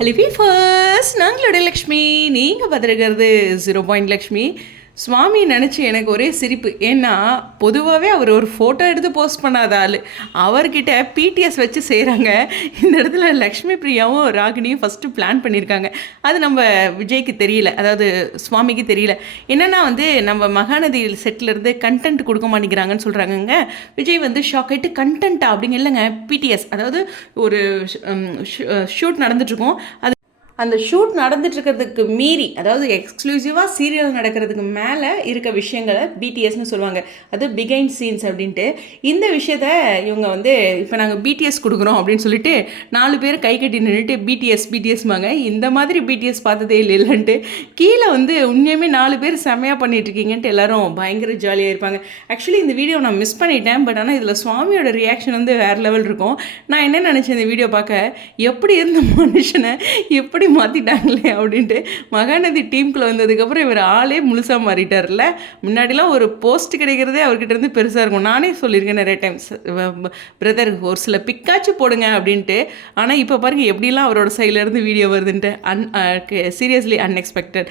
Hello ஃபீஃபர்ஸ், நாங்களுடைய Lakshmi. நீங்கள் பார்த்துருக்கிறது 0 லக்ஷ்மி. சுவாமி நினச்சி எனக்கு ஒரே சிரிப்பு. ஏன்னா பொதுவாகவே அவர் ஒரு ஃபோட்டோ எடுத்து போஸ்ட் பண்ணாத ஆள். அவர்கிட்ட பிடிஎஸ் வச்சு செய்கிறாங்க. இந்த இடத்துல லக்ஷ்மி பிரியாவும் ராகினியும் ஃபஸ்ட்டு பிளான் பண்ணியிருக்காங்க. அது நம்ம விஜய்க்கு தெரியல, அதாவது சுவாமிக்கு தெரியல. என்னென்னா நம்ம மகாநதி செட்டிலேருந்து கண்டென்ட் கொடுக்க மாட்டேங்கிறாங்கன்னு சொல்கிறாங்கங்க. விஜய் ஷாக் ஆகிட்டு கண்டென்ட்டா அப்படிங்க இல்லைங்க, பிடிஎஸ், அதாவது ஒரு ஷூட் நடந்துட்டுருக்கோம். அது அந்த ஷூட் நடந்துட்டுருக்கிறதுக்கு மீறி, அதாவது எக்ஸ்க்ளூசிவாக சீரியல் நடக்கிறதுக்கு மேலே இருக்க விஷயங்களை பிடிஎஸ்னு சொல்லுவாங்க. அது பிகைண்ட் சீன்ஸ் அப்படின்ட்டு. இந்த விஷயத்த இவங்க இப்போ நாங்கள் பிடிஎஸ் கொடுக்குறோம் அப்படின்னு சொல்லிட்டு 4 பேர் கை கட்டி நின்றுட்டு பிடிஎஸ்மாங்க. இந்த மாதிரி பிடிஎஸ் பார்த்ததே இல்லைன்ட்டு கீழே உண்மையுமே 4 பேர் செம்மையாக பண்ணிகிட்ருக்கீங்கன்ட்டு எல்லோரும் பயங்கர ஜாலியாக இருப்பாங்க. ஆக்சுவலி இந்த வீடியோ நான் மிஸ் பண்ணிட்டேன். பட் ஆனால் இதில் சுவாமியோட ரியாக்ஷன் வேறு லெவல் இருக்கும். நான் என்ன நினச்சேன், இந்த வீடியோ பார்க்க எப்படி இருந்த மனுஷனை எப்படி மாற்றிட்டாங்களே அப்படின்ட்டு. மகாநதி டீமுக்குள்ளே வந்ததுக்கப்புறம் இவர் ஆளே முழுசாக மாறிட்டார்ல. முன்னாடிலாம் ஒரு போஸ்ட் கிடைக்கிறதே அவர்கிட்ட இருந்து பெருசாக இருக்கும். நானே சொல்லியிருக்கேன் நிறைய டைம்ஸ், பிரதர் ஒரு சில பிக்காச்சு போடுங்க அப்படின்ட்டு. ஆனால் இப்போ பாருங்கள் எப்படிலாம் அவரோட சைட்லேருந்து வீடியோ வருதுன்ட்டு. Seriously unexpected.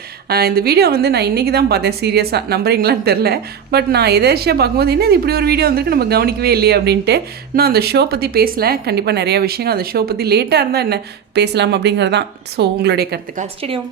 இந்த வீடியோ நான் இன்றைக்கி தான் பார்த்தேன். சீரியஸாக நம்புறீங்களான்னு தெரில. பட் நான் எதேர்ச்சியாக பார்க்கும்போது என்னது இப்படி ஒரு வீடியோ வந்துருக்கு, நம்ம கவனிக்கவே இல்லையே அப்படின்ட்டு. இன்னும் அந்த ஷோ பற்றி பேசலை. கண்டிப்பாக நிறையா விஷயங்கள் அந்த ஷோ பற்றி லேட்டாக இருந்தால் என்ன பேசலாம் அப்படிங்கிறது தான். ஸோ உங்களுடைய கருத்துக்கா ஸ்டேடியம்.